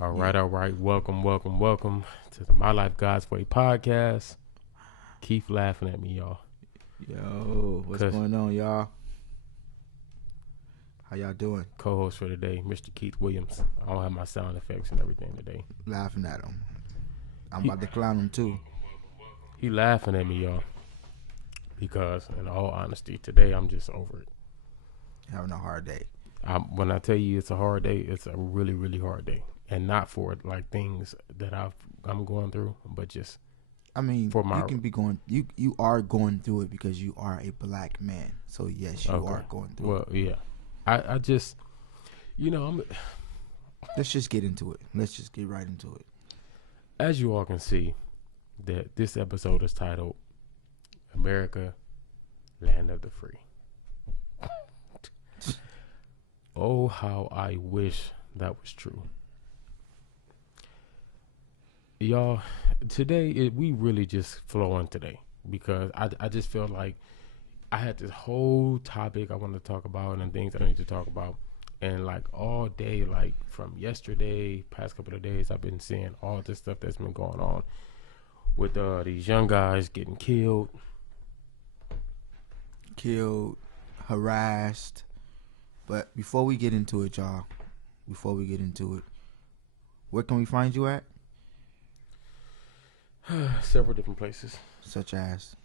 All Yeah. right, all right. Welcome to the My Life God's Way podcast. Keith laughing at me, y'all. Yo, what's Cause going on, y'all? How y'all doing? co-host for today, Mr. Keith Williams. I don't have my sound effects and everything today. Laughing at him. I'm He, about to clown him too. he laughing at me, y'all. Because in all honesty, today I'm just over it. Having a hard day. When I tell you it's a hard day, it's a really, really hard day, and not for like things that I'm going through, but just I mean, for my you can be going. You are going through it because you are a black man. So yes, you okay. are going through Well, yeah. I just, I'm it. Let's just get into it. Let's just get right into it. as you all can see, that this episode is titled America, Land of the Free. Oh, how I wish that was true. Y'all, today, we really just flowing today because I just feel like I had this whole topic I wanted to talk about and things I need to talk about. And like all day, like from yesterday, past couple of days, I've been seeing all this stuff that's been going on with these young guys getting killed. Killed, harassed. But before we get into it, y'all, where can we find you at? Several different places. Such as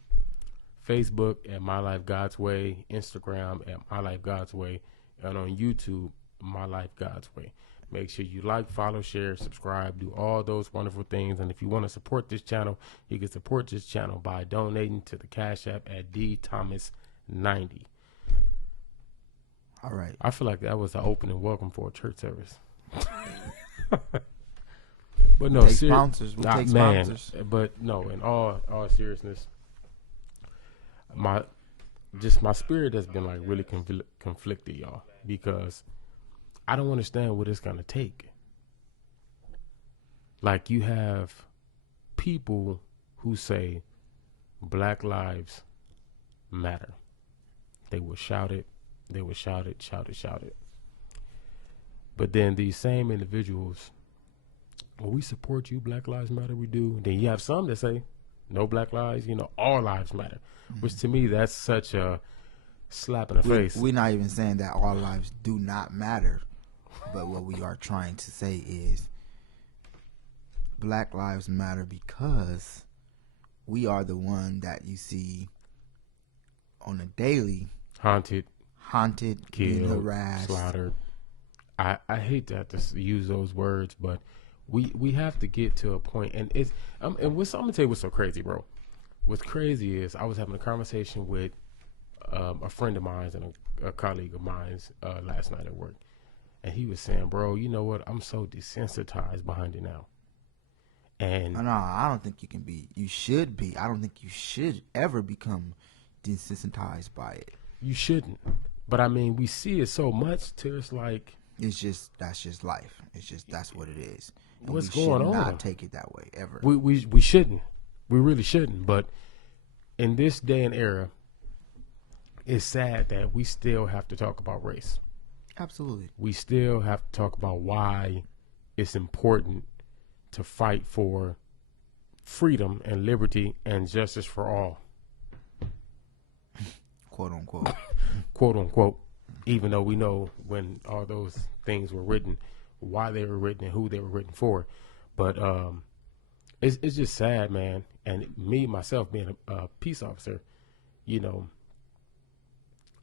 Facebook at My Life God's Way, Instagram at My Life God's Way, and on YouTube, My Life God's Way. Make sure you like, follow, share, subscribe, do all those wonderful things. And if you want to support this channel, you can support this channel by donating to the Cash App at DThomas90. all right. I feel like that was the opening welcome for a church service. But no, We'll take sponsors. We'll take sponsors. But no, in all seriousness, my spirit has been like really conflicted, y'all, because I don't understand what it's gonna take. Like you have people who say Black Lives Matter. They will shout it. They will shout it. But then these same individuals, well, we support you, Black Lives Matter, we do. Then you have some that say, no Black Lives, all lives matter. Mm-hmm. Which to me, that's such a slap in the face. We're not even saying that all lives do not matter. But what we are trying to say is Black Lives Matter because we are the one that you see on a daily haunted, being killed, harassed, slaughtered. I hate to have to use those words, but we have to get to a point, and it's and I'm gonna tell you what's so crazy, bro. What's crazy is I was having a conversation with a friend of mine and a colleague of mine last night at work, and he was saying, "Bro, you know what? I'm so desensitized behind it now." And no, I don't think you can be. You should be. I don't think you should ever become desensitized by it. You shouldn't. But I mean, we see it so much to it's like that's just life. It's just that's what it is. And what's going on? Not take it that way ever. We shouldn't. We really shouldn't. But in this day and era, it's sad that we still have to talk about race. Absolutely. We still have to talk about why it's important to fight for freedom and liberty and justice for all. Quote unquote. Quote unquote. Even though we know when all those things were written, why they were written and who they were written for. But it's just sad, man. And me, myself, being a peace officer,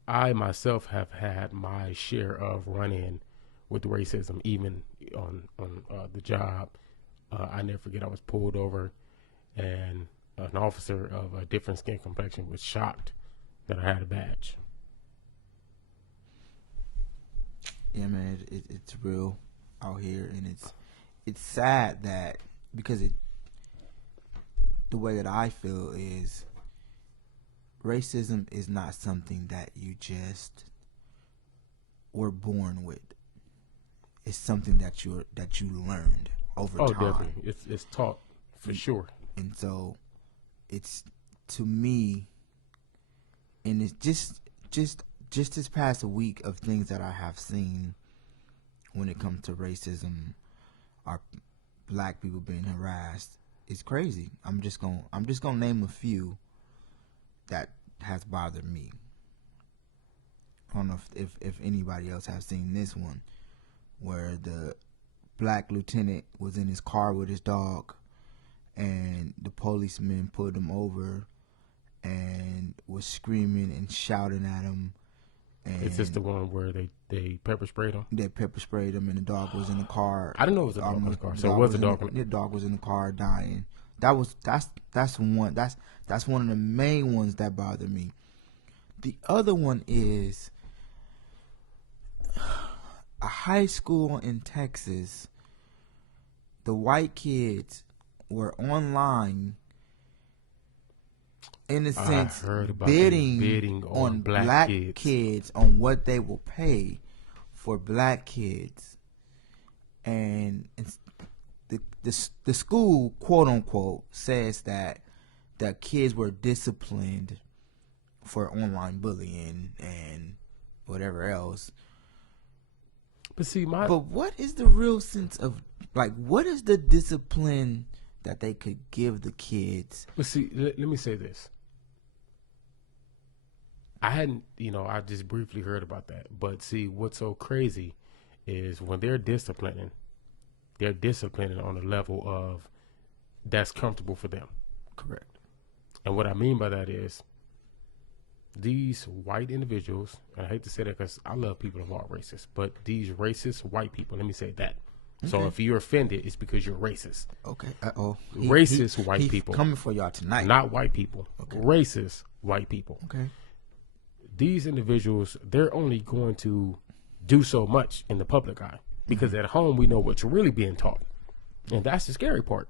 I myself have had my share of run-in with racism, even on the job. I never forget I was pulled over, and an officer of a different skin complexion was shocked that I had a badge. Yeah, man, it's real out here, and it's sad that because the way that I feel is racism is not something that you just were born with. It's something that you learned over time. Oh, definitely, it's taught for sure. And so, it's to me, and it's just this past week of things that I have seen when it comes to racism our black people being harassed is crazy. I'm just gonna name a few that has bothered me. I don't know if anybody else has seen this one, where the black lieutenant was in his car with his dog, and the policeman pulled him over and was screaming and shouting at him. And is this the one where they pepper sprayed him? They pepper sprayed him, and the dog was in the car. I didn't know it was a dog in the car. So it was a dog. The dog was in the car dying. That's one of the main ones that bothered me. The other one is a high school in Texas. The white kids were online, in a sense, bidding on black kids on what they will pay for black kids, and the school, quote unquote, says that the kids were disciplined for online bullying and whatever else. But see, but what is the real sense of, like, what is the discipline that they could give the kids? But see, let me say this. I hadn't, I just briefly heard about that. But see, what's so crazy is when they're disciplining on a level of that's comfortable for them. Correct. And what I mean by that is these white individuals, and I hate to say that because I love people of all races, but these racist white people, let me say that. Okay. So if you're offended, it's because you're racist. Okay. Racist white people. Coming for y'all tonight. Not white people. Okay. Racist white people. Okay. These individuals, they're only going to do so much in the public eye because at home we know what's really being taught. And that's the scary part,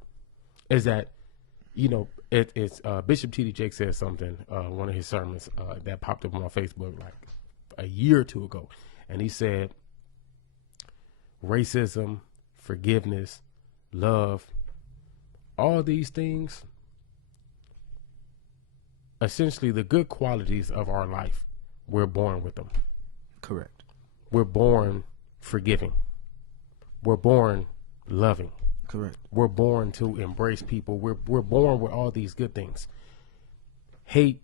is that, it's Bishop T.D. Jakes said something, one of his sermons that popped up on my Facebook like a year or two ago. And he said, racism, forgiveness, love, all these things, essentially the good qualities of our life, we're born with them. Correct. We're born forgiving. We're born loving. Correct. We're born to embrace people. We're born with all these good things. Hate,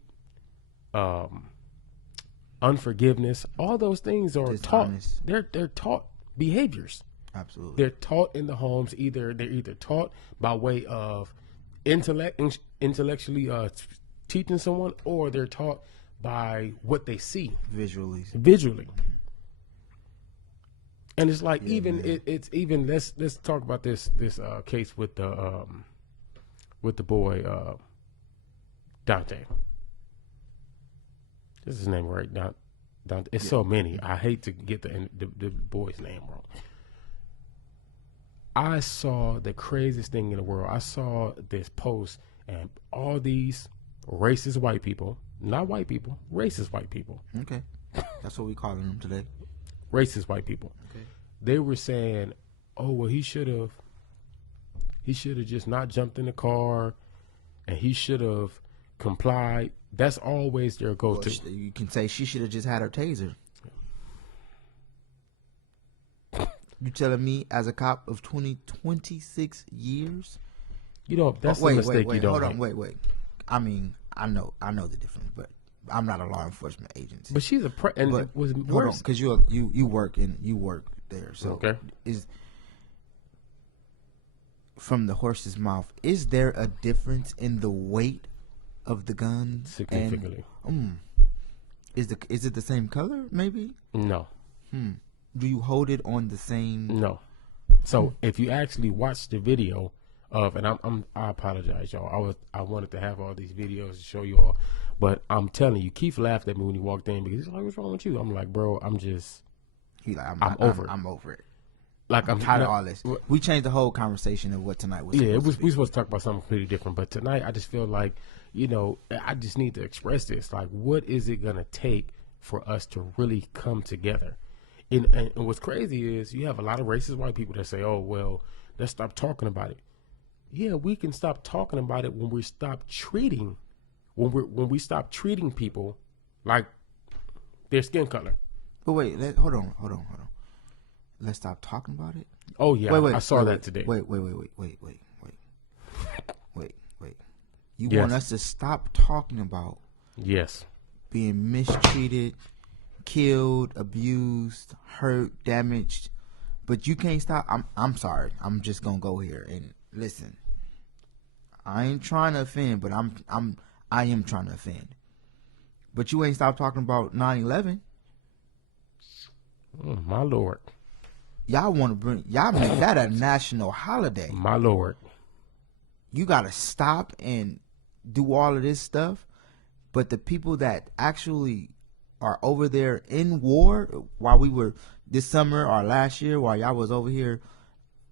unforgiveness, all those things are taught. They're taught behaviors. Absolutely. They're taught in the homes. They're either taught by way of intellectually teaching someone, or they're taught by what they see visually. And it's like, it's even let's talk about this case with the boy Dante. This is his name, right? Dante. It's so many. I hate to get the boy's name wrong. I saw the craziest thing in the world. I saw this post, and all these racist white people, not white people, racist white people. Okay, that's what we calling them today. Racist white people. Okay. They were saying, "Oh, well, he should have just not jumped in the car, and he should have complied." That's always their go-to. Well, you can say she should have just had her taser. You telling me, as a cop of 26 years? That's a mistake you don't Hold on, wait. I mean, I know the difference, but I'm not a law enforcement agency. But she's and it was worse. Hold on, because you work there. So okay. Is from the horse's mouth, is there a difference in the weight of the gun? Significantly. Is it the same color? Maybe. No. Do you hold it on the same? No. So if you actually watch the video of, and I apologize, y'all. I wanted to have all these videos to show you all, but I'm telling you, Keith laughed at me when he walked in because he's like, "What's wrong with you?" I'm like, "Bro, I'm over it. I'm over it. Like I'm tired of all this." We changed the whole conversation of what tonight was. Yeah, we supposed to talk about something completely different, but tonight I just feel like, I just need to express this. Like, what is it gonna take for us to really come together? And what's crazy is you have a lot of racist white people that say, "Oh, well, let's stop talking about it." Yeah, we can stop talking about it when we stop treating people like their skin color. But wait, hold on. let's stop talking about it. Oh yeah, I saw that today. Wait. You Yes. want us to stop talking about Yes. being mistreated, killed, abused, hurt, damaged, but you can't stop. I'm sorry. I'm just gonna go here and listen. I ain't trying to offend, but I am trying to offend. But you ain't stopped talking about 9/11. My Lord. Y'all want to y'all make that a national holiday. My Lord. You gotta stop and do all of this stuff, but the people that actually are over there in war, while we were this summer or last year, while y'all was over here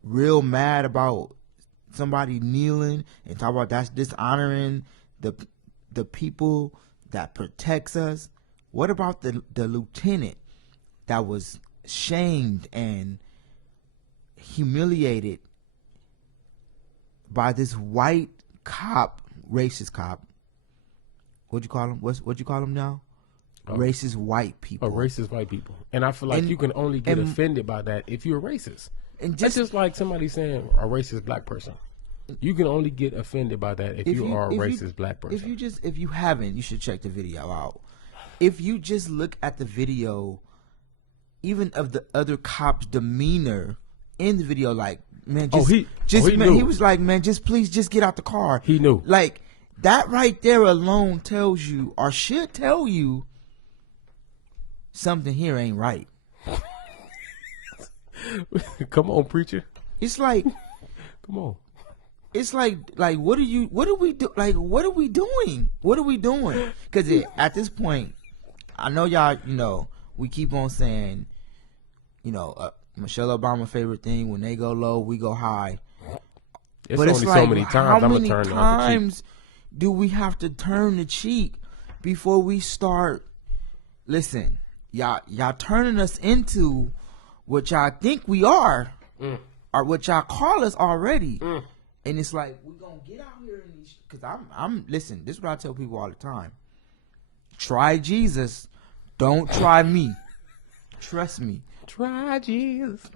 real mad about somebody kneeling and talk about that's dishonoring the people that protects us. What about the lieutenant that was shamed and humiliated by this white cop, racist cop? What'd you call him? What'd you call him now? Racist white people. Racist white people. And I feel like you can only get offended by that if you're racist. And That's just like somebody saying a racist black person. You can only get offended by that if you are a racist black person. If you haven't, you should check the video out. If you just look at the video, even of the other cop's demeanor in the video, like, man, he was like, man, please get out the car. He knew. Like, that right there alone tells you, or should tell you, something here ain't right. Come on, preacher. It's like, come on. It's like what are we doing? What are we doing? Because at this point, I know y'all, we keep on saying, Michelle Obama favorite thing, when they go low, we go high. It's only so many times how many times do we have to turn the cheek before we start? Listen, y'all turning us into what y'all think we are, or what y'all call us already. And it's like, we're going to get out here in these, because listen, this is what I tell people all the time. Try Jesus. Don't try me. Trust me. Try Jesus.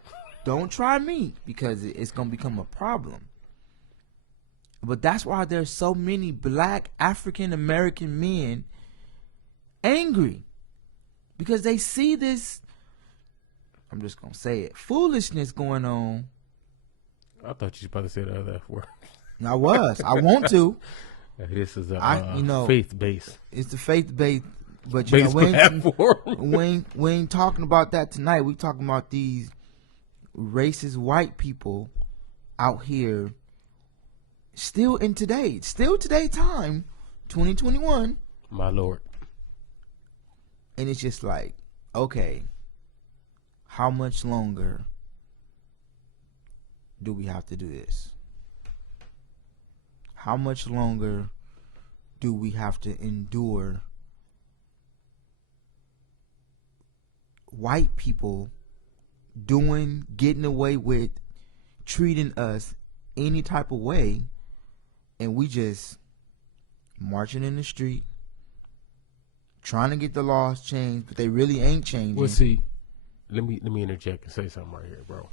Don't try me, because it's going to become a problem. But that's why there's so many black African American men angry, because they see this, I'm just going to say it, foolishness going on. I thought you were about to say the other F word. I was. I want to. This is a faith-based. It's the faith-based, but we ain't talking about that tonight. We talking about these racist white people out here still today time, 2021. My Lord. And it's just like, okay, how much longer do we have to do this? How much longer do we have to endure white people getting away with treating us any type of way, and we just marching in the street trying to get the laws changed, but they really ain't changing? Well, see, let me interject and say something right here, bro.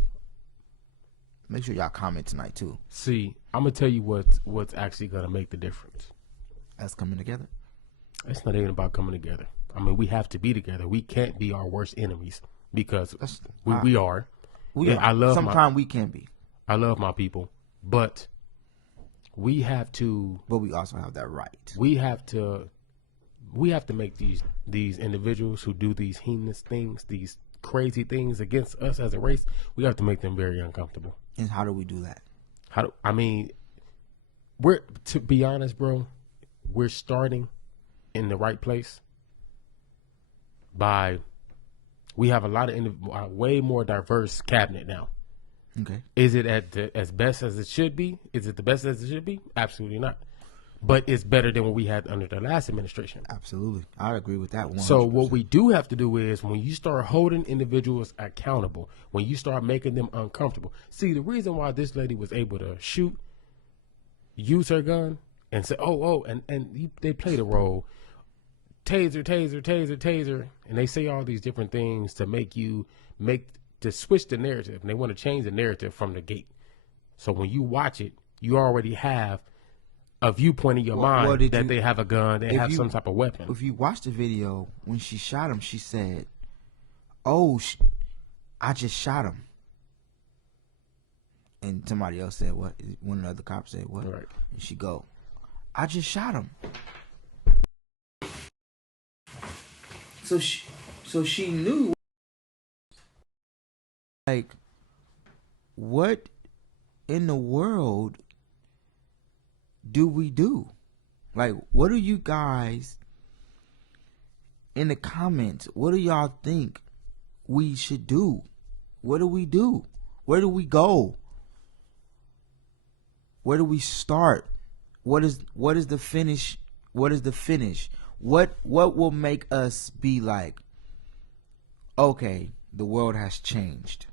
Make sure y'all comment tonight too. See, I'm gonna tell you what's actually gonna make the difference. Us coming together. It's not even about coming together. I mean, we have to be together. We can't be our worst enemies, because we are. I love. Sometimes we can be. I love my people, but we have to. But we also have that right. We have to make these individuals who do these heinous things, these crazy things against us as a race, we have to make them very uncomfortable. And how do we do that? To be honest, bro, we're starting in the right place we have a lot of way more diverse cabinet now. Okay. Is it as best as it should be? Is it the best as it should be? Absolutely not. But it's better than what we had under the last administration. Absolutely. I agree with that 100%. So what we do have to do is, when you start holding individuals accountable, when you start making them uncomfortable. See, the reason why this lady was able to use her gun, and say, they played a role. Taser, taser, taser, taser. And they say all these different things to make to switch the narrative, and they want to change the narrative from the gate. So when you watch it, you already have a viewpoint in your mind that they have a gun, they have some type of weapon. If you watch the video, when she shot him, she said, "Oh, I just shot him." And somebody else said, "What?" One of the other cops said, "What?" Right. And she go, "I just shot him." So she knew. Like, what in the world do we do? Like, what do you guys in the comments? What do y'all think we should do? What do we do? Where do we go? Where do we start? What is the finish? What is the finish? What will make us be like, okay, the world has changed.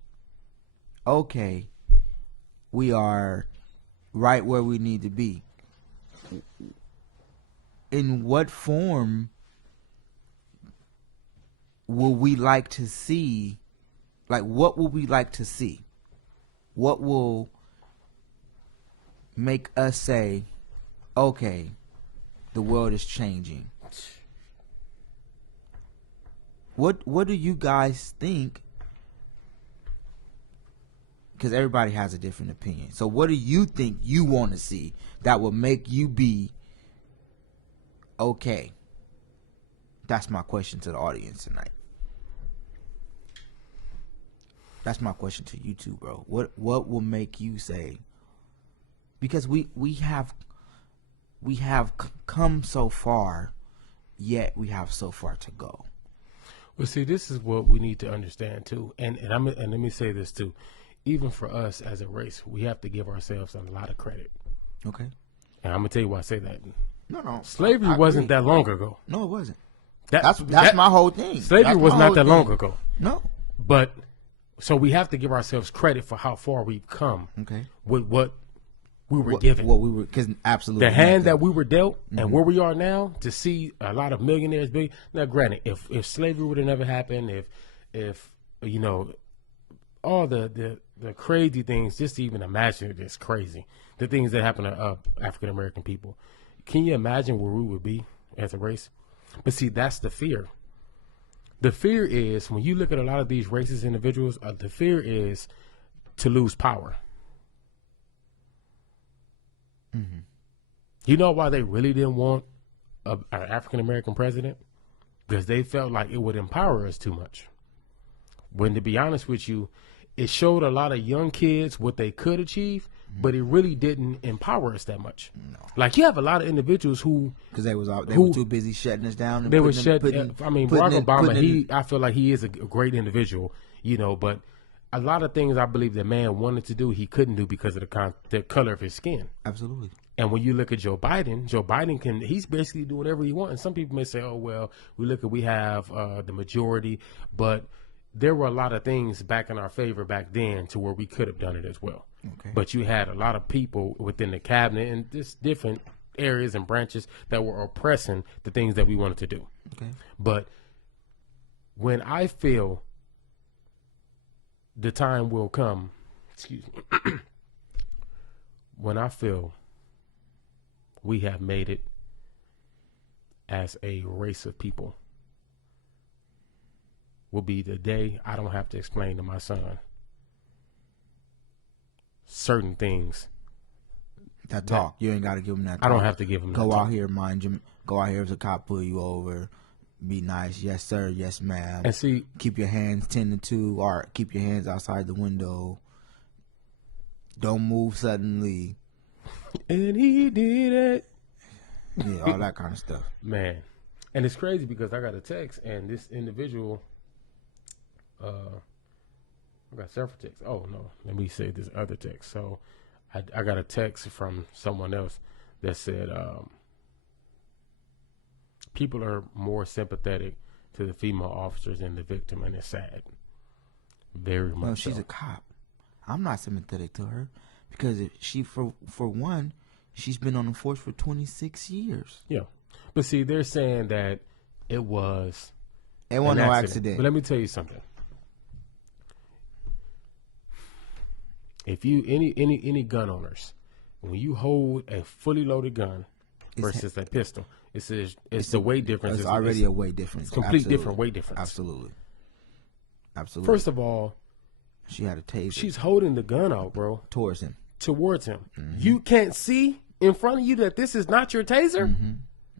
Okay, we are right where we need to be. In what form will we like to see? Like, what will we like to see? What will make us say, okay, the world is changing? What do you guys think? Because everybody has a different opinion. So what do you think you want to see that will make you be okay? That's my question to the audience tonight. That's my question to you too, bro. What will make you say? Because we have come so far, yet we have so far to go. Well, see, this is what we need to understand too, and let me say this too. Even for us as a race, we have to give ourselves a lot of credit. Okay. And I'm gonna tell you why I say that. No. Slavery wasn't that long ago. No, it wasn't. That's my whole thing. Slavery was not that long ago. No. But so we have to give ourselves credit for how far we've come. Okay. With what we were given. What we were, because absolutely the hand that we were dealt, and where we are now, to see a lot of millionaires big. Now, granted, if slavery would have never happened, if you know, all the crazy things, just to even imagine it is crazy. The things that happen to African American people. Can you imagine where we would be as a race? But see, that's the fear. The fear is, when you look at a lot of these racist individuals, the fear is to lose power. Mm-hmm. You know why they really didn't want an African American president? Because they felt like it would empower us too much. When, to be honest with you, it showed a lot of young kids what they could achieve, but it really didn't empower us that much. No. Like, you have a lot of individuals who, because they were too busy shutting us down. And they were shutting. I mean, Barack Obama, I feel like he is a great individual, you know, but a lot of things I believe the man wanted to do, he couldn't do because of the color of his skin. Absolutely. And when you look at Joe Biden he's basically do whatever he wants. And some people may say, oh, well, we have the majority, but there were a lot of things back in our favor back then to where we could have done it as well. Okay. But you had a lot of people within the cabinet and just different areas and branches that were oppressing the things that we wanted to do. Okay. But when I feel the time will come, when I feel we have made it as a race of people, will be the day I don't have to explain to my son certain things. That talk. You ain't got to give him that talk. I don't have to give him that talk. Go out here, mind you. Go out here if a cop pull you over. Be nice. Yes, sir. Yes, ma'am. And see, keep your hands 10 to 2, or keep your hands outside the window. Don't move suddenly. And he did it. Yeah, all that kind of stuff. Man. And it's crazy because I got a text, and this individual, I got several texts. Oh, no. Let me say this other text. So I got a text from someone else that said, people are more sympathetic to the female officers than the victim, and it's sad. Very much. Well, she's a cop. I'm not sympathetic to her because she, for one, she's been on the force for 26 years. Yeah. But see, they're saying that it was no accident. But let me tell you something. if you any gun owners, when you hold a fully loaded gun versus a pistol, it's the weight difference. It's already a weight difference. It's complete different weight difference. Absolutely. First of all, she had a taser. She's holding the gun out, bro, towards him. Mm-hmm. You can't see in front of you that this is not your taser. Mm-hmm.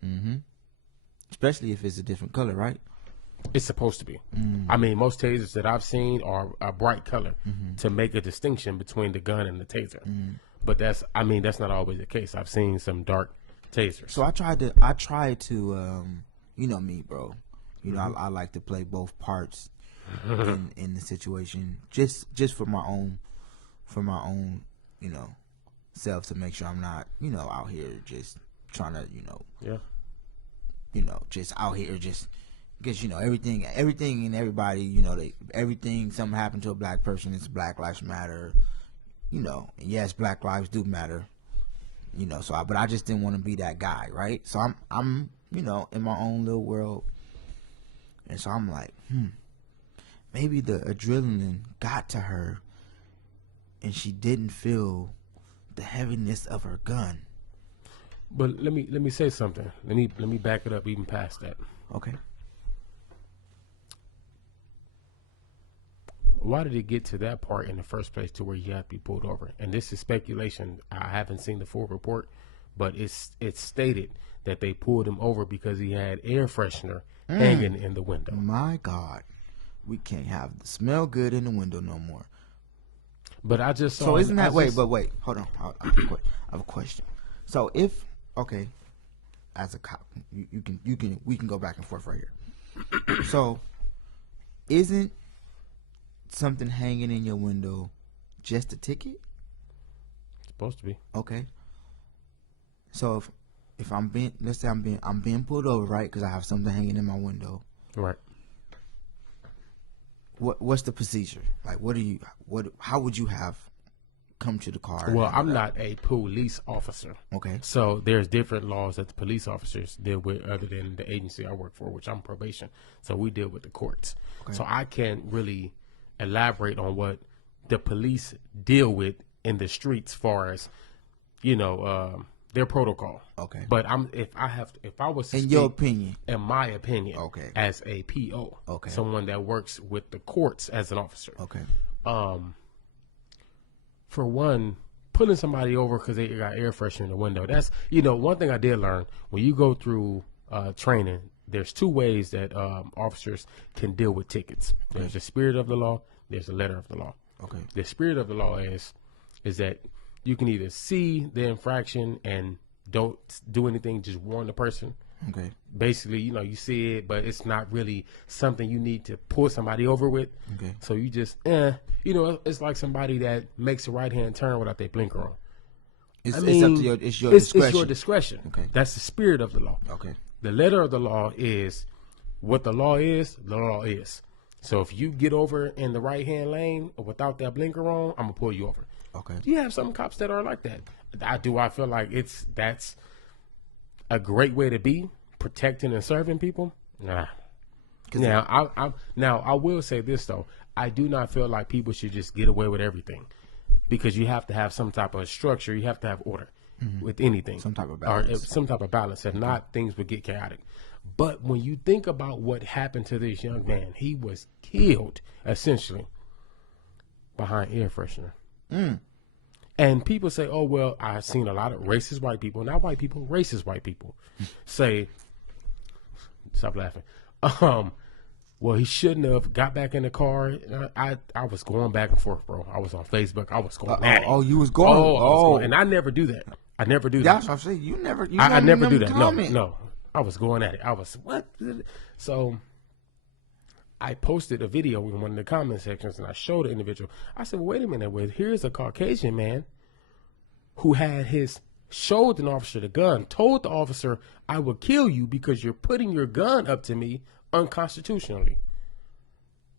Mm-hmm. Especially if it's a different color, right? It's supposed to be. I mean, most tasers that I've seen are a bright color to make a distinction between the gun and the taser. But that's not always the case. I've seen some dark tasers. So I tried to, you know me, bro. You know, I like to play both parts in the situation, just for my own, you know, self, to make sure I'm not, you know, out here just trying to, just out here just. Because, you know, everything and everybody, you know, something happened to a black person, it's Black Lives Matter, you know, and yes, Black lives do matter, you know, but I just didn't want to be that guy, right? So I'm, you know, in my own little world, and so I'm like, maybe the adrenaline got to her, and she didn't feel the heaviness of her gun. But let me say something. Let me back it up even past that. Okay. Why did it get to that part in the first place to where you have to be pulled over? And this is speculation. I haven't seen the full report, but it's stated that they pulled him over because he had air freshener hanging in the window. My God, we can't have the smell good in the window no more. But I just saw. So isn't that wait? Hold on. I have a question. So if as a cop, we can go back and forth right here. So isn't something hanging in your window just a ticket? It's supposed to be. Okay. So if let's say I'm being pulled over, right? Because I have something hanging in my window. Right. What's the procedure? Like, how would you have come to the car? Well, I'm not a police officer. Okay. So there's different laws that the police officers deal with other than the agency I work for, which I'm probation. So we deal with the courts. Okay. So I can't really elaborate on what the police deal with in the streets, far as you know, their protocol. Okay. But if I was to in your opinion, in my opinion, okay, as a PO, okay, someone that works with the courts as an officer, okay, for one, pulling somebody over because they got air freshener in the window. That's, you know, one thing I did learn when you go through training. There's two ways that officers can deal with tickets. Okay. There's the spirit of the law. There's the letter of the law. Okay. The spirit of the law is that you can either see the infraction and don't do anything, just warn the person. Okay. Basically, you know, you see it, but it's not really something you need to pull somebody over with. Okay. So you just, you know, it's like somebody that makes a right-hand turn without their blinker on. It's up to your discretion. It's your discretion. Okay. That's the spirit of the law. Okay. The letter of the law is what the law is. The law is. So if you get over in the right-hand lane without that blinker on, I'm gonna pull you over. Okay. You have some cops that are like that. I feel like that's a great way to be, protecting and serving people. Nah. Now I will say this though. I do not feel like people should just get away with everything, because you have to have some type of structure. You have to have order with anything. Some type of balance. Or some type of balance. If not, things would get chaotic. But when you think about what happened to this young man, he was killed essentially behind air freshener. And people say, oh, well, I've seen a lot of racist white people, not white people, racist white people say, stop laughing. Well, he shouldn't have got back in the car. I was going back and forth, bro. I was on Facebook. I was going at it. Oh, you was going. Going, and I never do that. I never do that. That's what I'm saying. You never. I never do that. Comment. No. I was going at it. I was what? So I posted a video in one of the comment sections, and I showed the individual. I said, well, wait a minute. Well, here's a Caucasian man who showed an officer the gun, told the officer, I will kill you because you're putting your gun up to me unconstitutionally.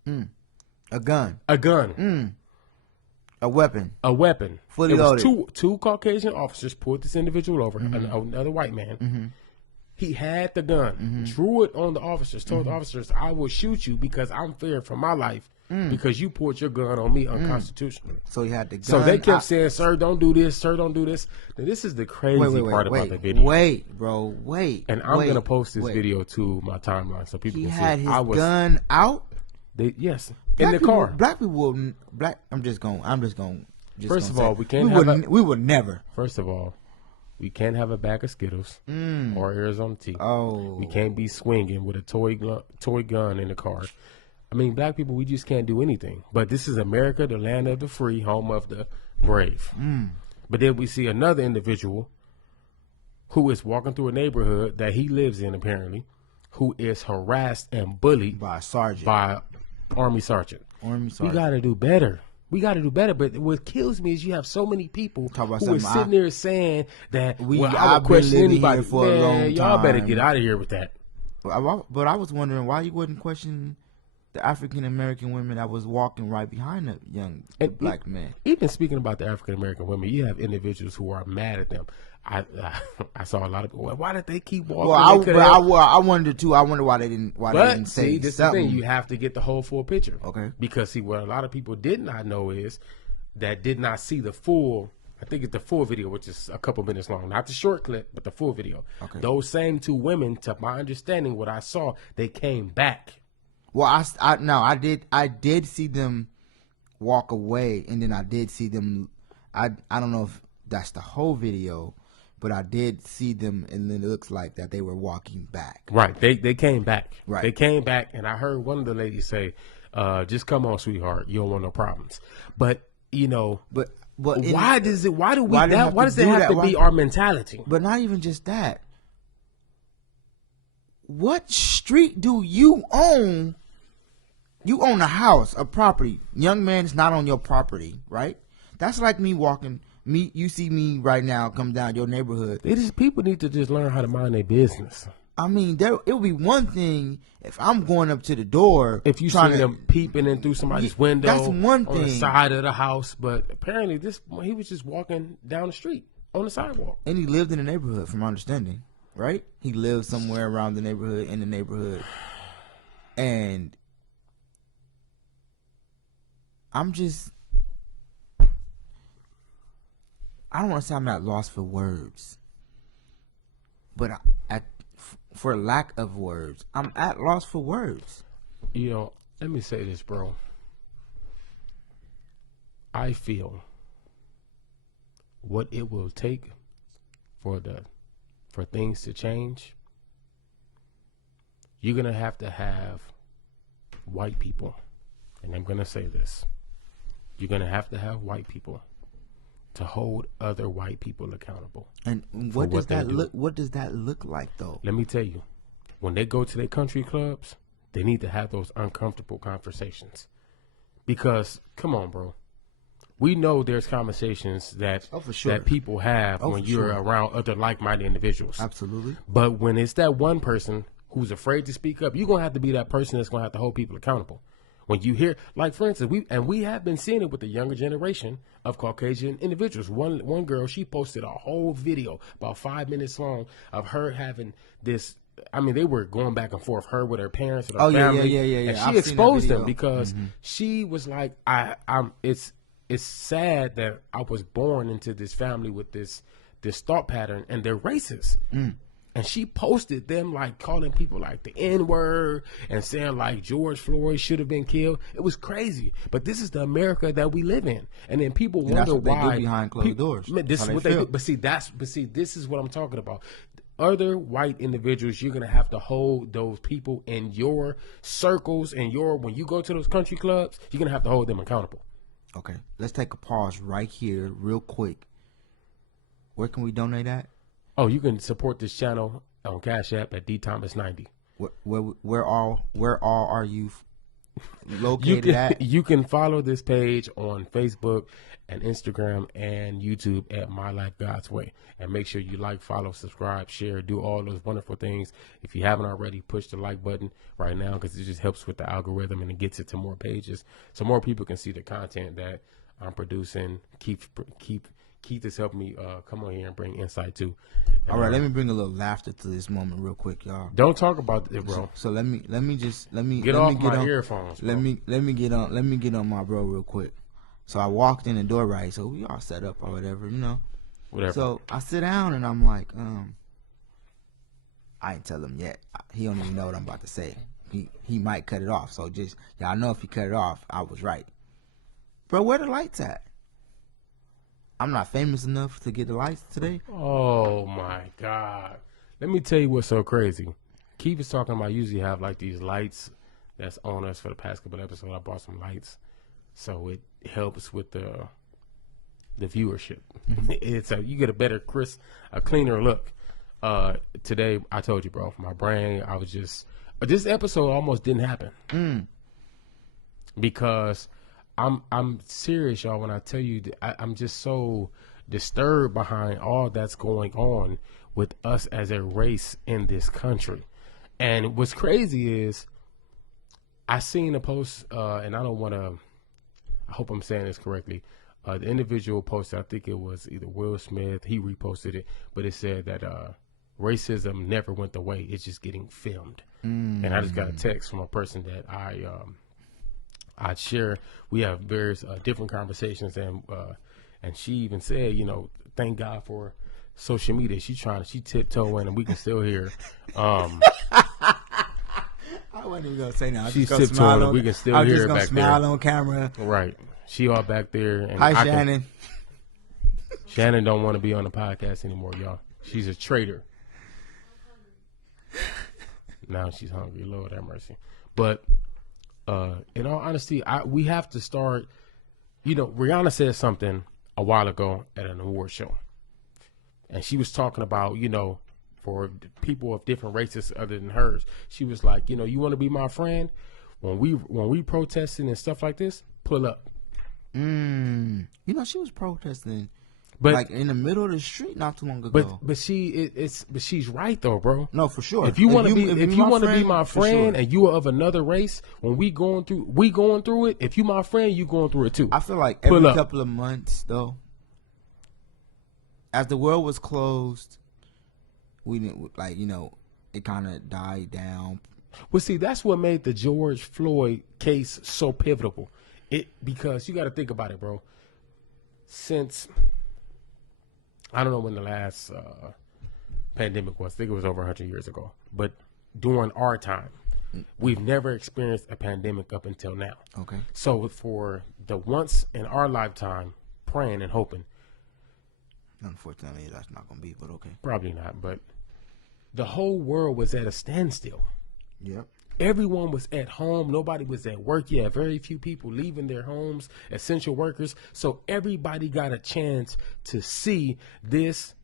A gun. A gun. A weapon. A weapon. Fully loaded. Two Caucasian officers pulled this individual over, another white man. He had the gun, drew it on the officers, told the officers, I will shoot you because I'm feared for my life because you pulled your gun on me unconstitutionally. So he had the gun. So they kept saying, "Sir, don't do this. Sir, don't do this." Now, this is the crazy part about the video. Wait, bro, wait. And I'm gonna post this video to my timeline so people He can see. had his gun out. Yes, in the car. Black people will. I'm just going. First of all, we can't we would never. First of all, we can't have a bag of Skittles or Arizona tea. Oh, we can't be swinging with a toy gun in the car. I mean, black people, we just can't do anything. But this is America, the land of the free, home of the brave. But then we see another individual who is walking through a neighborhood that he lives in, apparently, who is harassed and bullied by a sergeant, by Army sergeant. We got to do better. We got to do better. But what kills me is you have so many people who are sitting there saying that I would question anybody. For a long time. Y'all better get out of here with that. But I was wondering why you wouldn't question the African American women that was walking right behind the young black man. Even speaking about the African American women, you have individuals who are mad at them. I saw a lot of people. Why did they keep walking? I wondered too. I wonder why they didn't. Why they didn't say see, this something. is the thing. You have to get the whole full picture. Okay. Because see, what a lot of people did not know is that did not see the full. I think it's the full video, which is a couple minutes long, not the short clip, but the full video. Okay. Those same two women, to my understanding, what I saw, they came back. Well, I did see them walk away, and then I did see them. I don't know if that's the whole video, but I did see them, and then it looks like that they were walking back. Right, they came back. Right, they came back, and I heard one of the ladies say, "Just come on, sweetheart. You don't want no problems." But you know, but why does it? Why does it have to be our mentality? But not even just that. What street do you own? You own a house, a property. Young man is not on your property, right? That's like me walking. You see me right now come down your neighborhood. People need to just learn how to mind their business. I mean, it would be one thing if I'm going up to the door. If you see them peeping in through somebody's window, that's one thing. On the side of the house. But apparently, he was just walking down the street on the sidewalk. And he lived in the neighborhood, from my understanding, right? He lived somewhere around the neighborhood, in the neighborhood. And I don't want to say I'm at loss for words, but for lack of words, I'm at loss for words. You know, let me say this, bro. I feel what it will take for things to change. You're gonna have white people, and I'm gonna say this. You're going to have white people to hold other white people accountable. And what does that look like, though? Let me tell you. When they go to their country clubs, they need to have those uncomfortable conversations. Because, come on, bro. We know there's conversations that people have when you're around other like-minded individuals. Absolutely. But when it's that one person who's afraid to speak up, you're going to have to be that person that's going to have to hold people accountable. When you hear, like, for instance, we have been seeing it with the younger generation of Caucasian individuals. One girl, she posted a whole video about 5 minutes long of her having this. I mean, they were going back and forth, her with her parents and her family. Yeah. And she exposed them because she was like, it's sad that I was born into this family with this thought pattern, and they're racist. And she posted them like calling people like the N-word and saying like George Floyd should have been killed. It was crazy. But this is the America that we live in. And then people wonder why they do behind closed doors. This is what they do. But see, this is what I'm talking about. Other white individuals, you're gonna have to hold those people in your circles and when you go to those country clubs, you're gonna have to hold them accountable. Okay. Let's take a pause right here real quick. Where can we donate at? Oh, you can support this channel on Cash App at DThomas90. Where all are you located at? You can follow this page on Facebook and Instagram and YouTube at My Life God's Way. And make sure you like, follow, subscribe, share, do all those wonderful things. If you haven't already, push the like button right now because it just helps with the algorithm and it gets it to more pages so more people can see the content that I'm producing. Keep Keith has helped me come on here and bring insight too. All right, let me bring a little laughter to this moment real quick, y'all. Don't talk about it, bro. So let me Get off my earphones, bro. Let me get on my bro real quick. So I walked in the door, right? So we all set up or whatever, you know. Whatever. So I sit down and I'm like, I ain't tell him yet. He don't even know what I'm about to say. He might cut it off. So just y'all know if he cut it off, I was right. Bro, where the lights at? I'm not famous enough to get the lights today. Oh my God. Let me tell you what's so crazy. Keith is talking about usually have like these lights that's on us for the past couple episodes. I bought some lights. So it helps with the viewership. It's you get a better, a cleaner look. Today, I told you, bro, my brain, I was just, this episode almost didn't happen. Because I'm serious, y'all, when I tell you that I'm just so disturbed behind all that's going on with us as a race in this country. And what's crazy is I seen a post, and I don't want to, I hope I'm saying this correctly. The individual posted, I think it was either Will Smith, he reposted it, but it said that racism never went away. It's just getting filmed. And I just got a text from a person that I share. We have various different conversations, and she even said, you know, thank God for social media. She tiptoeing, and we can still hear. I wasn't even gonna say that. She's tiptoeing, and we can still hear her back there. I'm just gonna smile on camera. Right. She all back there. And hi, Shannon. Shannon don't want to be on the podcast anymore, y'all. She's a traitor. Now she's hungry. Lord have mercy. But in all honesty, we have to start. You know, Rihanna said something a while ago at an award show, and she was talking about, you know, for people of different races other than hers. She was like, you know, you want to be my friend when we protesting and stuff like this, pull up. You know, she was protesting, but like in the middle of the street not too long ago. But she's right though, bro. No, for sure. If you want to be my friend, sure, and you are of another race, when we going through it. If you my friend, you going through it too. I feel like every couple of months though, as the world was closed, we didn't, like, you know, it kind of died down. Well, see, that's what made the George Floyd case so pivotal. Because you got to think about it, bro. Since I don't know when the last pandemic was. I think it was over 100 years ago. But during our time, we've never experienced a pandemic up until now. Okay. So for the once in our lifetime, praying and hoping. Unfortunately, that's not going to be, but okay. Probably not, but the whole world was at a standstill. Yep. Everyone was at home. Nobody was at work yet. Very few people leaving their homes, essential workers. So everybody got a chance to see this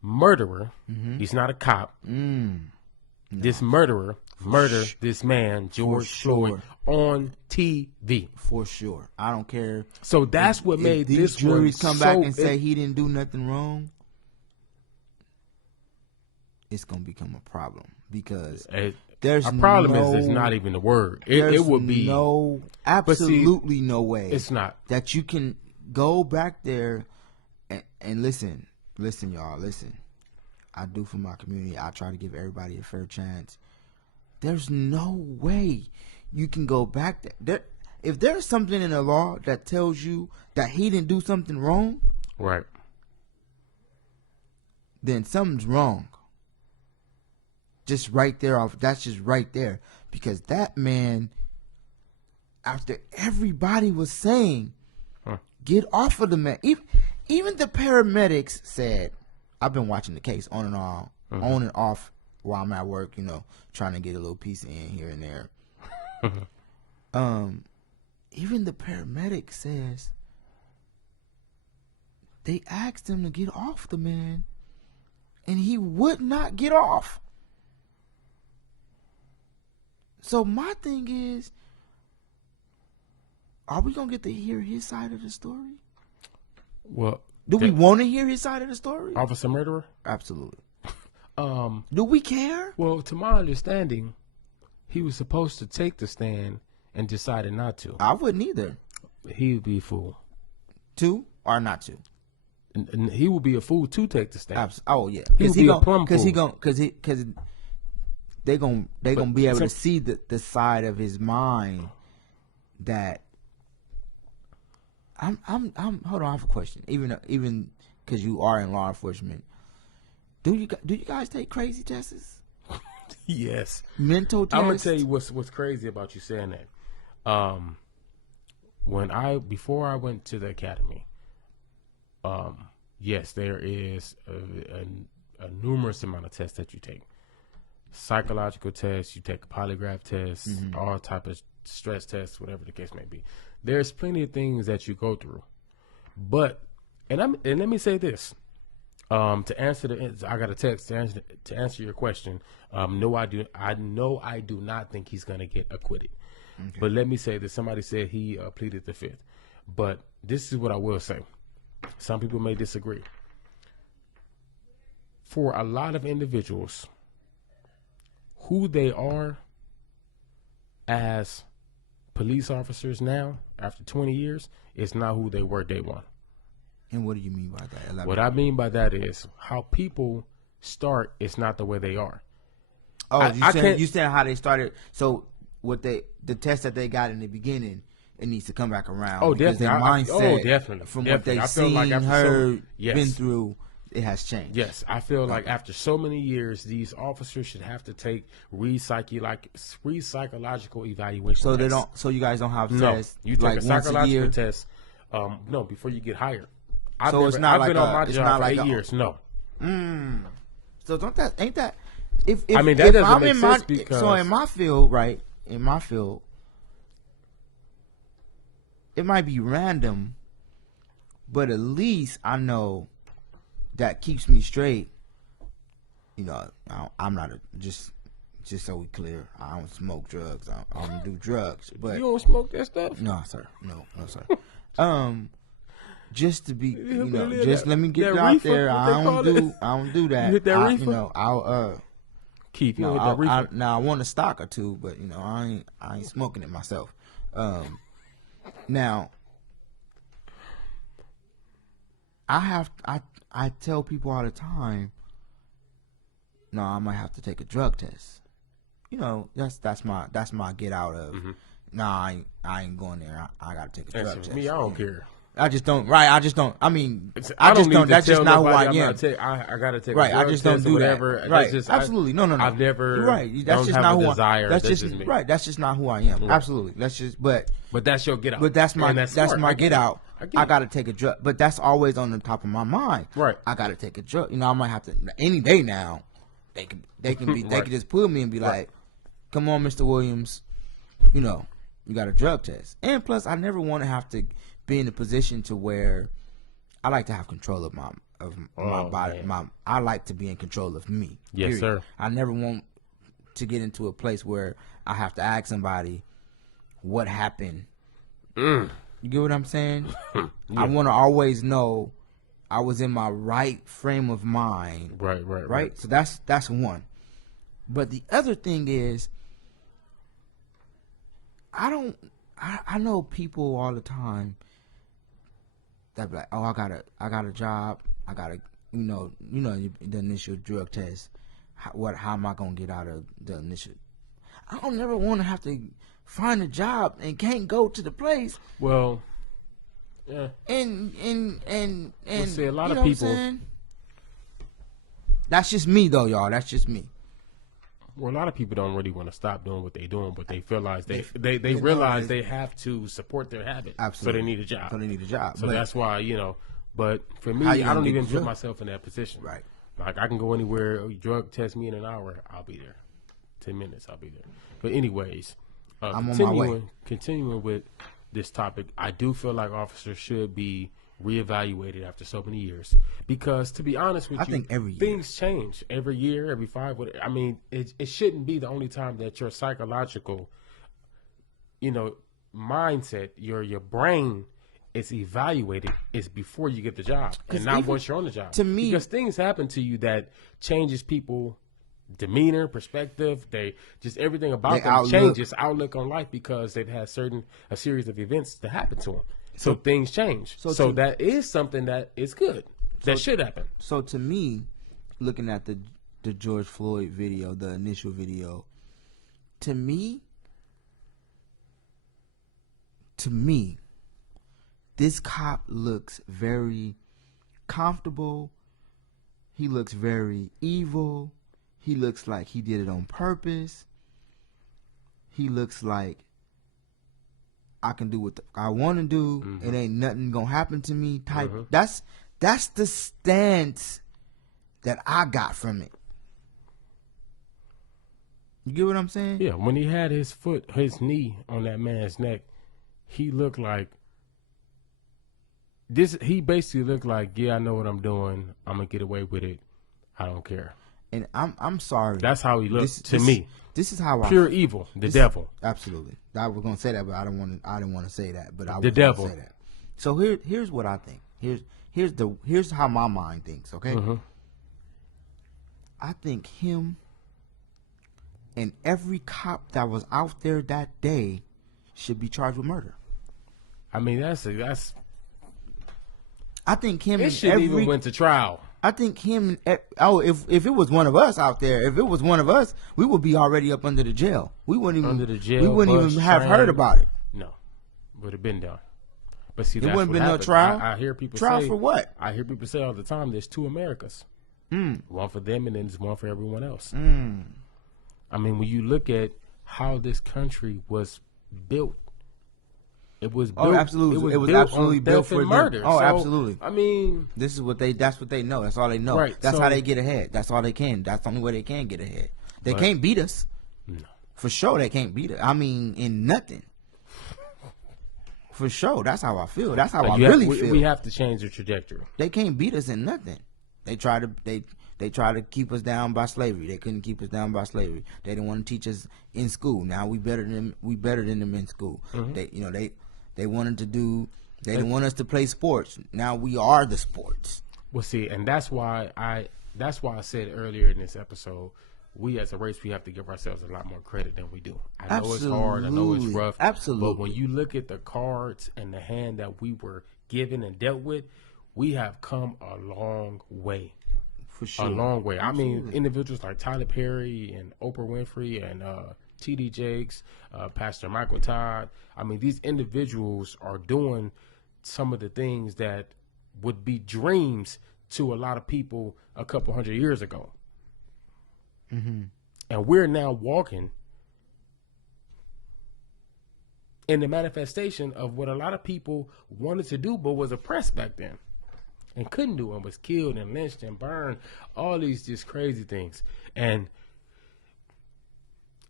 murderer. Mm-hmm. He's not a cop. No. This murderer murdered this man, George Floyd, on TV. For sure. I don't care. So that's what made this juries come back and say he didn't do nothing wrong. It's going to become a problem because there's a problem is not even the word. It would be absolutely no way. It's not that you can go back there and listen, y'all, listen. I do for my community. I try to give everybody a fair chance. There's no way you can go back there. If there's something in the law that tells you that he didn't do something wrong, right, then something's wrong. Just right there off. That's just right there. Because that man, after everybody was saying, get off of the man. Even the paramedics said, I've been watching the case on and on, on and off while I'm at work, you know, trying to get a little piece in here and there. Even the paramedic says, they asked him to get off the man, and he would not get off. So my thing is, are we going to get to hear his side of the story? Well, do we want to hear his side of the story? Officer Murderer? Absolutely. Do we care? Well, to my understanding, he was supposed to take the stand and decided not to. I wouldn't either. He would be a fool. To or not to? he will be a fool to take the stand. Oh yeah, He because would be a plum because fool. because they gonna be able to see the side of his mind that I'm hold on, I have a question. Even because you are in law enforcement, do you guys take crazy tests? Yes. Mental tests? I'm gonna tell you what's crazy about you saying that. Before I went to the academy, yes, there is a numerous amount of tests that you take. Psychological tests, you take a polygraph test, all type of stress tests, whatever the case may be. There's plenty of things that you go through, but and let me say this. To answer I got a text to answer your question. No, I do not think he's gonna get acquitted. Okay. But let me say that somebody said he pleaded the fifth. But this is what I will say. Some people may disagree. For a lot of individuals, who they are as police officers now, after 20 years, is not who they were day one. And what do you mean by that? Elaborate. What I mean by that is how people start is not the way they are. Oh, you saying how they started. So the test that they got in the beginning, it needs to come back around. Oh, definitely. Their mindset, definitely. From what they've seen, heard, been through, it has changed. Yes, I feel like after so many years, these officers should have to take psychological evaluation. So tests. they don't. So you guys don't have tests. No, you take like a psychological test. No, before you get hired. I've been on my job for 8 years. No. So ain't that? If that doesn't make sense because so in my field, right? In my field, it might be random, but at least I know that keeps me straight. You know, I'm not just so we clear. I don't smoke drugs. I don't do drugs. But you don't smoke that stuff? No, sir. No, sir. Just to be, just let me get it out there. I don't do that. You hit that reefer? I'll Keith, hit that reefer? Now I want a stock or two, but I ain't smoking it myself. Now I tell people all the time, no, I might have to take a drug test. That's my get out of. Mm-hmm. Nah, I ain't going there. I gotta take a drug test. Me, I don't care. I just don't. Right, I just don't. I mean, I just don't. That's just not who I am. I gotta take. Right, a drug I just don't test do whatever. that. Right, just, absolutely. No. I've never. You're right. That's just not who I am. That's just me. Right. That's just not who I am. Right. Absolutely. That's just. But that's your get out. But that's my get out. I gotta take a drug. But that's always on the top of my mind. Right. I gotta take a drug. I might have to any day now. They can be. They can just pull me and be like, "Come on, Mr. Williams. You got a drug test." And plus, I never want to have to be in a position to where I like to have control of my body. Man. I like to be in control of me. Yes, sir. I never want to get into a place where I have to ask somebody what happened. You get what I'm saying? Yeah. I want to always know I was in my right frame of mind. Right. So that's one. But the other thing is, I know people all the time that be like, oh, I got a job, I got a the initial drug test. How am I gonna get out of the initial? I don't never want to have to find a job and can't go to the place. Well, yeah. And see, a lot of people. That's just me though, y'all. That's just me. Well, a lot of people don't really want to stop doing what they're doing, but they realize they realize they have to support their habit. Absolutely. So they need a job. So that's why, but for me, I don't even put myself in that position. Right. Like I can go anywhere, drug test me in an hour, I'll be there. 10 minutes, I'll be there. But anyways, I'm on my way. Continuing with this topic, I do feel like officers should be reevaluated after so many years, because to be honest with I think every year. Things change every year, every 5. I mean, it shouldn't be the only time that your psychological, mindset, your brain is evaluated is before you get the job, and not once you're on the job. To me, because things happen to you that changes people. Demeanor, perspective, everything about them changes, outlook on life, because they've had a series of events that happen to them. So things change. So that is something that is good. that should happen. So to me, looking at the George Floyd video, the initial video, to me, this cop looks very comfortable. He looks very evil. He looks like he did it on purpose. He looks like I can do what I want to do. Mm-hmm. It ain't nothing gonna happen to me. Type. That's the stance that I got from it. You get what I'm saying? Yeah, when he had his knee on that man's neck, he looked like this. He basically looked like, yeah, I know what I'm doing. I'm gonna get away with it. I don't care. And I'm sorry. That's how he looked to me. This is how pure evil, the devil. Absolutely. I was gonna say that, but I didn't want to say that. But I was the devil. Gonna say that. So here's what I think. Here's how my mind thinks. Okay. Mm-hmm. I think him and every cop that was out there that day should be charged with murder. I mean, that's. I think him. It shouldn't even went to trial. I think him. If it was one of us out there, if it was one of us, we would be already up under the jail. We wouldn't even under the jail. We wouldn't even have heard about it. No, would have been done. But see, there that's wouldn't what been happens. No trial. I hear people trial say, for what? I hear people say all the time, "There's two Americas. One for them, and then there's one for everyone else." I mean, when you look at how this country was built. It was built, absolutely. It was absolutely built for murder. Oh, so, absolutely. I mean, that's what they know. That's all they know. Right, that's how they get ahead. That's all they can. That's the only way they can get ahead. They can't beat us. No. For sure, they can't beat us. I mean, in nothing. For sure, that's how I feel. That's how I really feel. We have to change the trajectory. They can't beat us in nothing. They try to keep us down by slavery. They couldn't keep us down by slavery. They didn't want to teach us in school. Now we better than them in school. Mm-hmm. They wanted to do. They didn't want us to play sports. Now we are the sports. Well, see, and that's why I said earlier in this episode, we as a race, we have to give ourselves a lot more credit than we do. I know it's hard. I know it's rough. Absolutely. But when you look at the cards and the hand that we were given and dealt with, we have come a long way. For sure. A long way. Absolutely. I mean, individuals like Tyler Perry and Oprah Winfrey and T.D. Jakes, Pastor Michael Todd. I mean, these individuals are doing some of the things that would be dreams to a lot of people a couple hundred years ago. Mm-hmm. And we're now walking in the manifestation of what a lot of people wanted to do but was oppressed back then and couldn't do and was killed and lynched and burned, all these just crazy things. And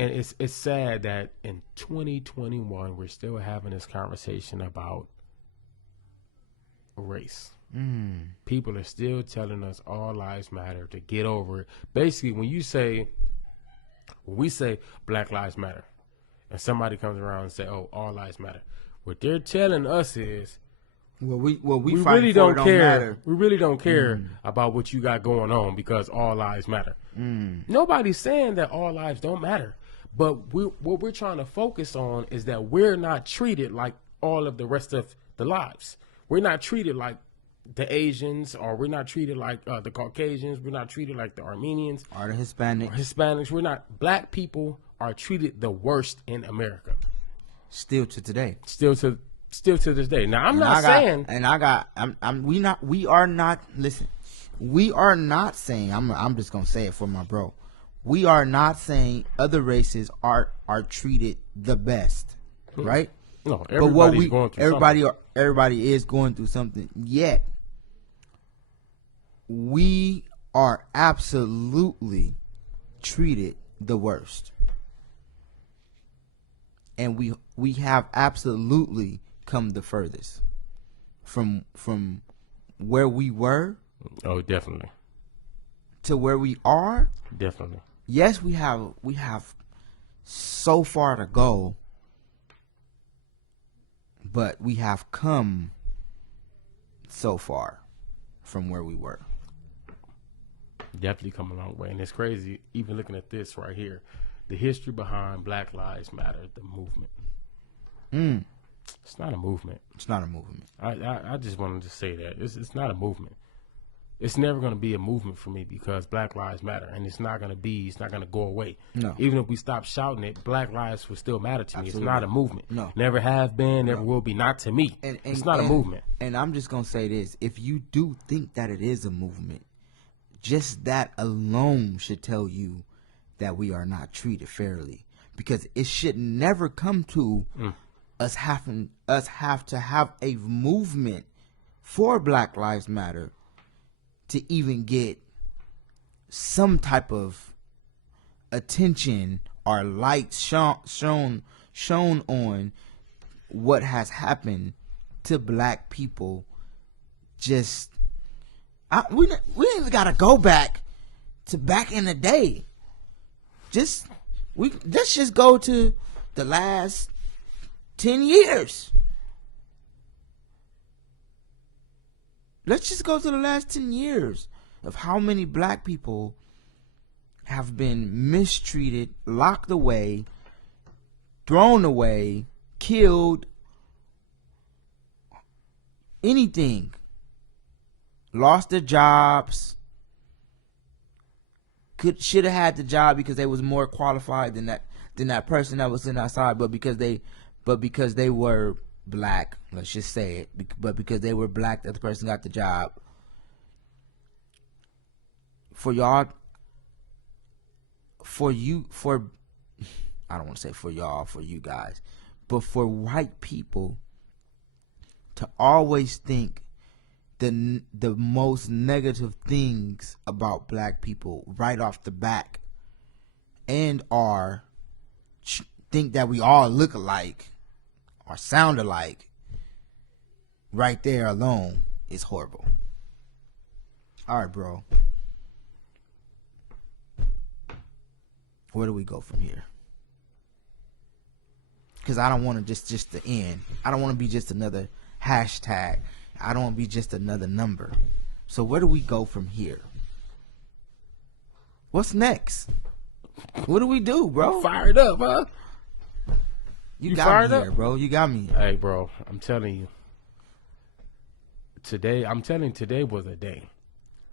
it's sad that in 2021 we're still having this conversation about race. People are still telling us all lives matter, to get over it. Basically, when we say Black Lives Matter, and somebody comes around and say, "Oh, all lives matter," what they're telling us is, we really don't care. We really don't care about what you got going on because all lives matter. Nobody's saying that all lives don't matter. But what we're trying to focus on is that we're not treated like all of the rest of the lives. We're not treated like the Asians, or we're not treated like the Caucasians. We're not treated like the Armenians or the Hispanics. We're not. Black people are treated the worst in America. Still to today. Still to this day. Now, we are not saying, I'm just going to say it for my bro. We are not saying other races are treated the best, right? No, everybody's going through something. Everybody is going through something. Yet, we are absolutely treated the worst, and we have absolutely come the furthest from where we were. Oh, definitely. To where we are. Definitely. Yes, we have so far to go, but we have come so far from where we were. Definitely come a long way. And it's crazy, even looking at this right here, the history behind Black Lives Matter, the movement. It's not a movement. I just wanted to say that. It's not a movement. it's never going to be a movement for me because Black Lives Matter, and it's not going to go away. No. Even if we stop shouting it, Black Lives will still matter to me. Absolutely. It's not a movement. No. Never have been, never will be. Not to me. It's not a movement. And I'm just going to say this. If you do think that it is a movement, just that alone should tell you that we are not treated fairly. Because it should never come to us have to have a movement for Black Lives Matter to even get some type of attention or light shown on what has happened to Black people. Just we ain't even gotta go back to back in the day. Let's just go to the last 10 years. Let's just go to the last 10 years of how many Black people have been mistreated, locked away, thrown away, killed, anything. Lost their jobs. Should have had the job because they was more qualified than that person that was in outside, but because they were Black, let's just say it, but because they were Black, that the person got the job. For y'all, I don't want to say for y'all, for you guys, but for white people to always think the most negative things about Black people right off the back, and think that we all look alike or sound alike, right there alone is horrible. All right, bro. Where do we go from here? Because I don't want to just the end. I don't want to be just another hashtag. I don't want to be just another number. So where do we go from here? What's next? What do we do, bro? Fired up, huh? You got me here, bro. You got me here. Hey, bro, I'm telling you. Today was a day.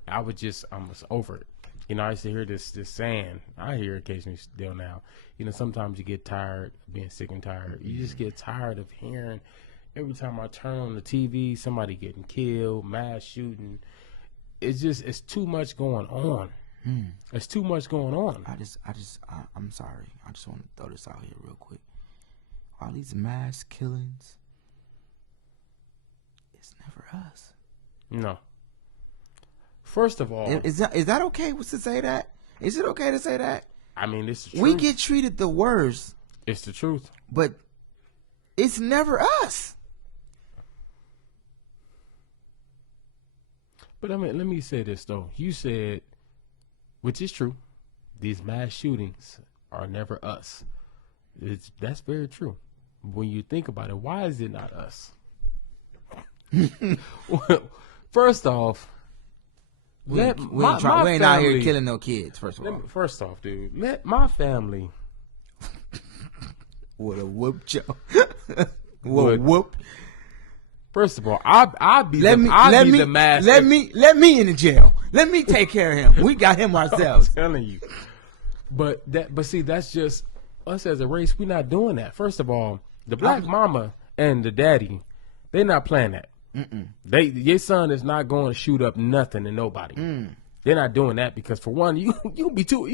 I was over it. You know, I used to hear this saying. I hear it occasionally still now. You know, sometimes you get tired of being sick and tired. You just get tired of hearing every time I turn on the TV, somebody getting killed, mass shooting. It's too much going on. It's too much going on. I'm sorry. I just want to throw this out here real quick. All these mass killings, it's never us. No. First of all, is that okay to say that? Is it okay to say that? I mean, it's the truth. We get treated the worst. It's the truth. But it's never us. But I mean, let me say this though. You said, which is true, these mass shootings are never us. That's very true. When you think about it, why is it not us? Well, first off, we ain't out here killing no kids. First off, dude, let my family would have whooped you. Would whoop. First of all, I'd be the mass. Let me in the jail. Let me take care of him. We got him ourselves. I'm telling you. But see, that's just us as a race. We're not doing that. First of all, the Black mama and the daddy, they're not playing that. Your son is not going to shoot up nothing and nobody. They're not doing that because, for one, you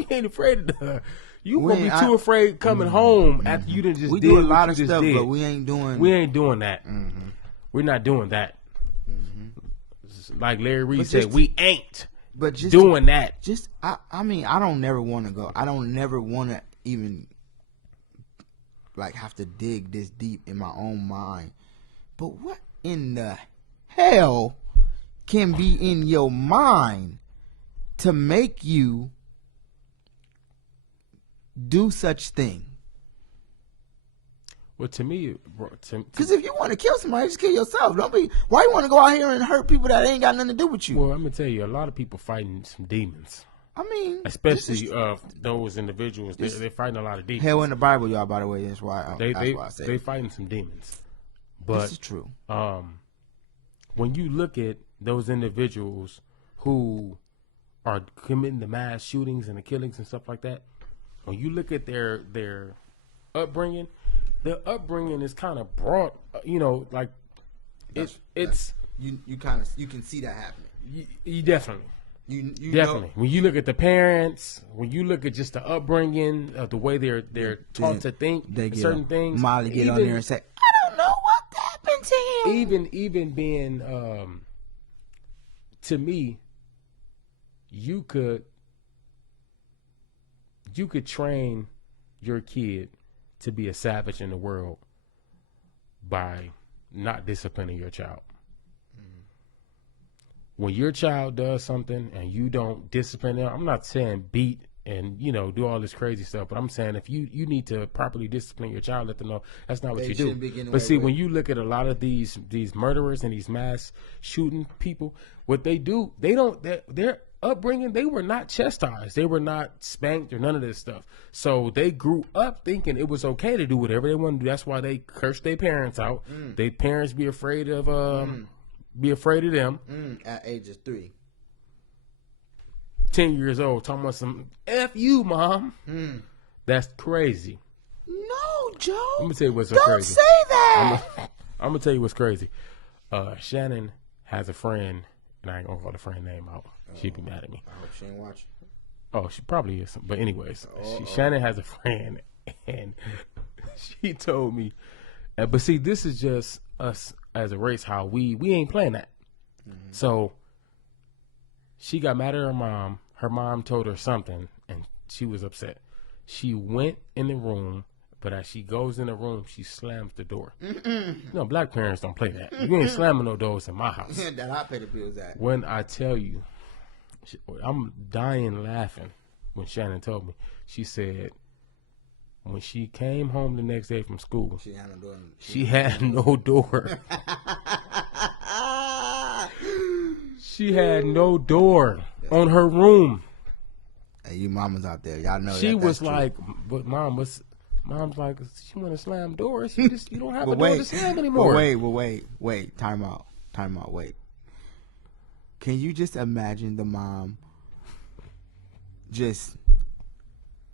ain't afraid of her. You gonna be too afraid coming home after you done just we did do a lot of stuff, but we ain't doing that. We're not doing that. Like Larry Reed said, we ain't doing that. I mean, I don't never want to go. I don't never want to even like have to dig this deep in my own mind. But what in the hell can be in your mind to make you do such thing? Well, to me, because if you want to kill somebody, just kill yourself. Don't be. Why you want to go out here and hurt people that ain't got nothing to do with you? Well, I'm gonna tell you, a lot of people fighting some demons. I mean, especially those individuals, they're fighting a lot of demons. Hell in the Bible, y'all. By the way, that's why. They fighting some demons. But this is true. When you look at those individuals who are committing the mass shootings and the killings and stuff like that, when you look at their upbringing, their upbringing is kind of broad. Like it's you can see that happening. You definitely. You Definitely. When you look at the parents, when you look at just the upbringing, the way they're taught to think certain things. Molly get on there and say, "I don't know what happened to him." Even being, to me, you could train your kid to be a savage in the world by not disciplining your child. When your child does something and you don't discipline them, I'm not saying beat and do all this crazy stuff, but I'm saying if you need to properly discipline your child, let them know that's not what you do. But see, when you look at a lot of these murderers and these mass shooting people, what they do, their upbringing, they were not chastised, they were not spanked or none of this stuff. So they grew up thinking it was okay to do whatever they want to do. That's why they cursed their parents out. Their parents be afraid of them. At ages 3. 10 years old, talking about some F you, mom. That's crazy. No, Joe. Let me tell you what's so Don't crazy. say that. I'm going to tell you what's crazy. Shannon has a friend, and I ain't going to call the friend name out. She'd be mad at me. I hope she ain't watching. Oh, she probably is. But anyways, Shannon has a friend, and she told me, but see, this is just us as a race, how we ain't playing that. So she got mad at her mom. Her mom told her something, and she was upset. She went in the room, but as she goes in the room, she slams the door. No, black parents don't play that. You ain't slamming no doors in my house. That I pay the bills at. When I tell you, I'm dying laughing when Shannon told me. She said when she came home the next day from school, She had no door. she had no door. She had no door on her room. Hey, you mamas out there, y'all know She that, was that's like, but mom's like, she want to slam doors. You don't have a door to slam anymore. Wait. Time out. Wait. Can you just imagine the mom just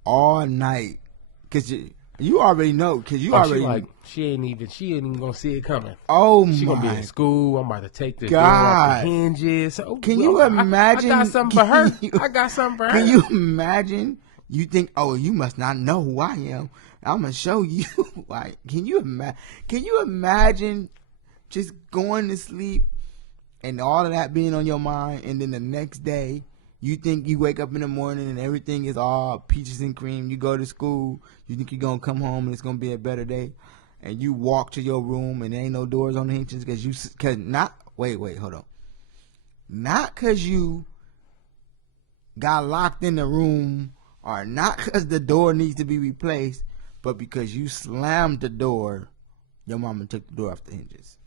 all night? Because you already know. Because you already she like she ain't even gonna see it coming. Oh She my gonna be in school. I'm about to take this God. door off the hinges. Oh, Can you imagine? I got something for her. I got something for her. Can you imagine? You think, oh, you must not know who I am. I'm gonna show you. Like, can you imagine just going to sleep and all of that being on your mind, and then the next day you think you wake up in the morning and everything is all peaches and cream. You go to school, you think you're gonna come home and it's gonna be a better day, and you walk to your room and there ain't no doors on the hinges hold on. Not because you got locked in the room, or not because the door needs to be replaced, but because you slammed the door, your mama took the door off the hinges.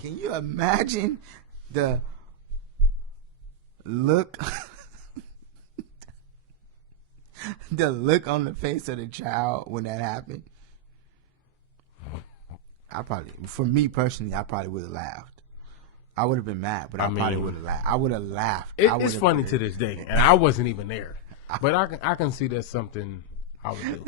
Can you imagine the look the look on the face of the child when that happened? For me personally, I probably would have laughed. I would have been mad, but I probably would have laughed. I would have laughed. It's funny to this day, and I wasn't even there, but I can see that's something I would do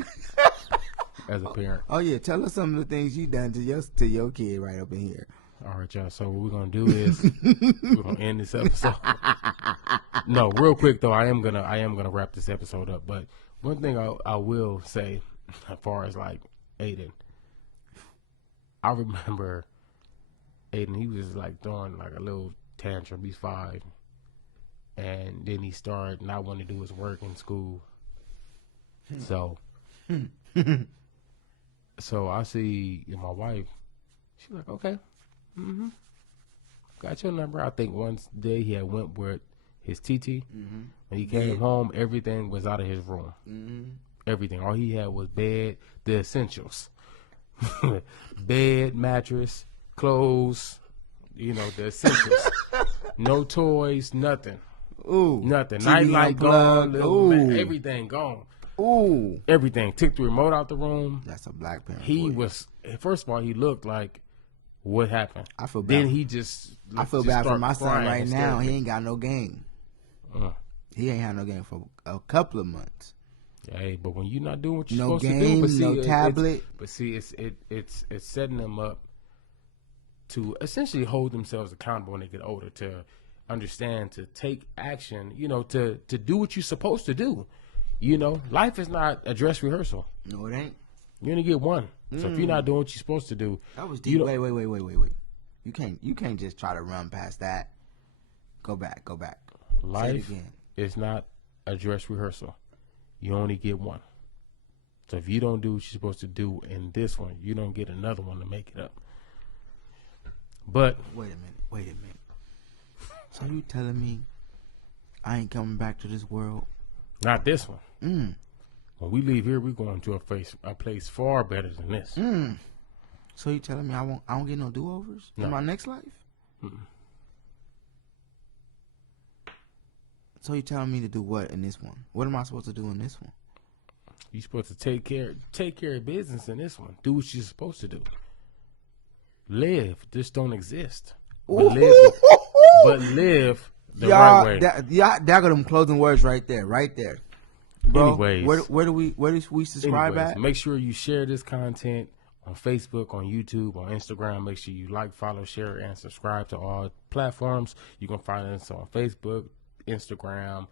as a parent. Oh yeah, tell us some of the things you done to your kid right up in here. All right, y'all. So what we're gonna do is we're gonna end this episode. No, real quick though, I am gonna wrap this episode up. But one thing I will say, as far as like Aiden, I remember Aiden. He was like throwing like a little tantrum. He's 5, and then he started not wanting to do his work in school. So I see my wife. She's like, okay. Got your number. I think one day he had went with his TT. When he came home, everything was out of his room. Everything. All he had was bed, the essentials. Bed, mattress, clothes, the essentials. No toys, nothing. Ooh. Nothing. Nightlight gone. Everything gone. Ooh. Everything. Took the remote out the room. That's a black parent. He was, first of all, he looked like, what happened? I feel bad. Then he just. I feel bad for my son right now. He ain't got no game. He ain't had no game for a couple of months. Hey, but when you're not doing what you're No supposed game, to do, but see, no tablet. But see, it's setting them up to essentially hold themselves accountable when they get older, to understand, to take action, you know, to do what you're supposed to do. You know, life is not a dress rehearsal. No, it ain't. You only get one. So if you're not doing what you're supposed to do, That was deep. Wait. You can't just try to run past that. Go back. life Say it again. is not a dress rehearsal. You only get one. So if you don't do what you're supposed to do in this one, you don't get another one to make it up. But Wait a minute. So you telling me I ain't coming back to this world? not this one. When we leave here, we're going to a place far better than this. So you telling me I don't get no do-overs in my next life? So you telling me to do what in this one? What am I supposed to do in this one? You're supposed to take care of business in this one. Do what you're supposed to do. Live. Just don't exist. But live the right way. That got them closing words right there. Bro, Anyways. where do we subscribe at? Make sure you share this content on Facebook, on YouTube, on Instagram. Make sure you like, follow, share, and subscribe to all platforms. You can find us on Facebook, Instagram,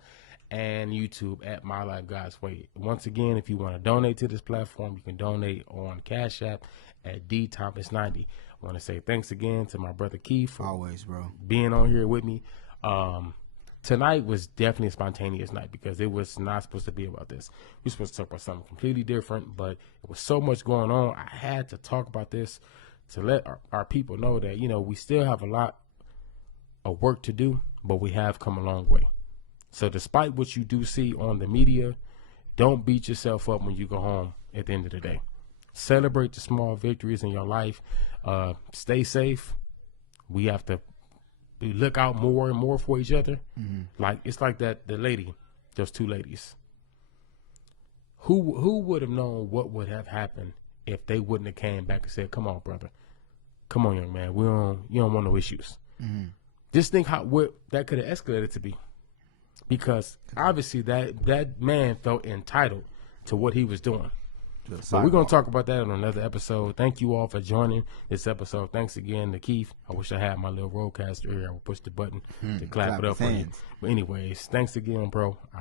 and YouTube at My Life God's Way. Once again, if you want to donate to this platform, you can donate on Cash App at DThomas90. I want to say thanks again to my brother Keith for Always, bro, being on here with me. Tonight was definitely a spontaneous night because it was not supposed to be about this. We were supposed to talk about something completely different, but it was so much going on. I had to talk about this to let our people know that, you know, we still have a lot of work to do, but we have come a long way. So despite what you do see on the media, don't beat yourself up when you go home at the end of the day. Celebrate the small victories in your life. Stay safe. We have to look out more and more for each other. Like it's like that those two ladies. Who would have known what would have happened if they wouldn't have came back and said, "Come on, brother. Come on, young man. You don't want no issues." Just think what that could have escalated to be. Because obviously that man felt entitled to what he was doing. So we're going to talk about that on another episode. Thank you all for joining this episode. Thanks again to Keith. I wish I had my little roadcaster here. I would push the button to clap it up for you. But anyways, thanks again, bro. I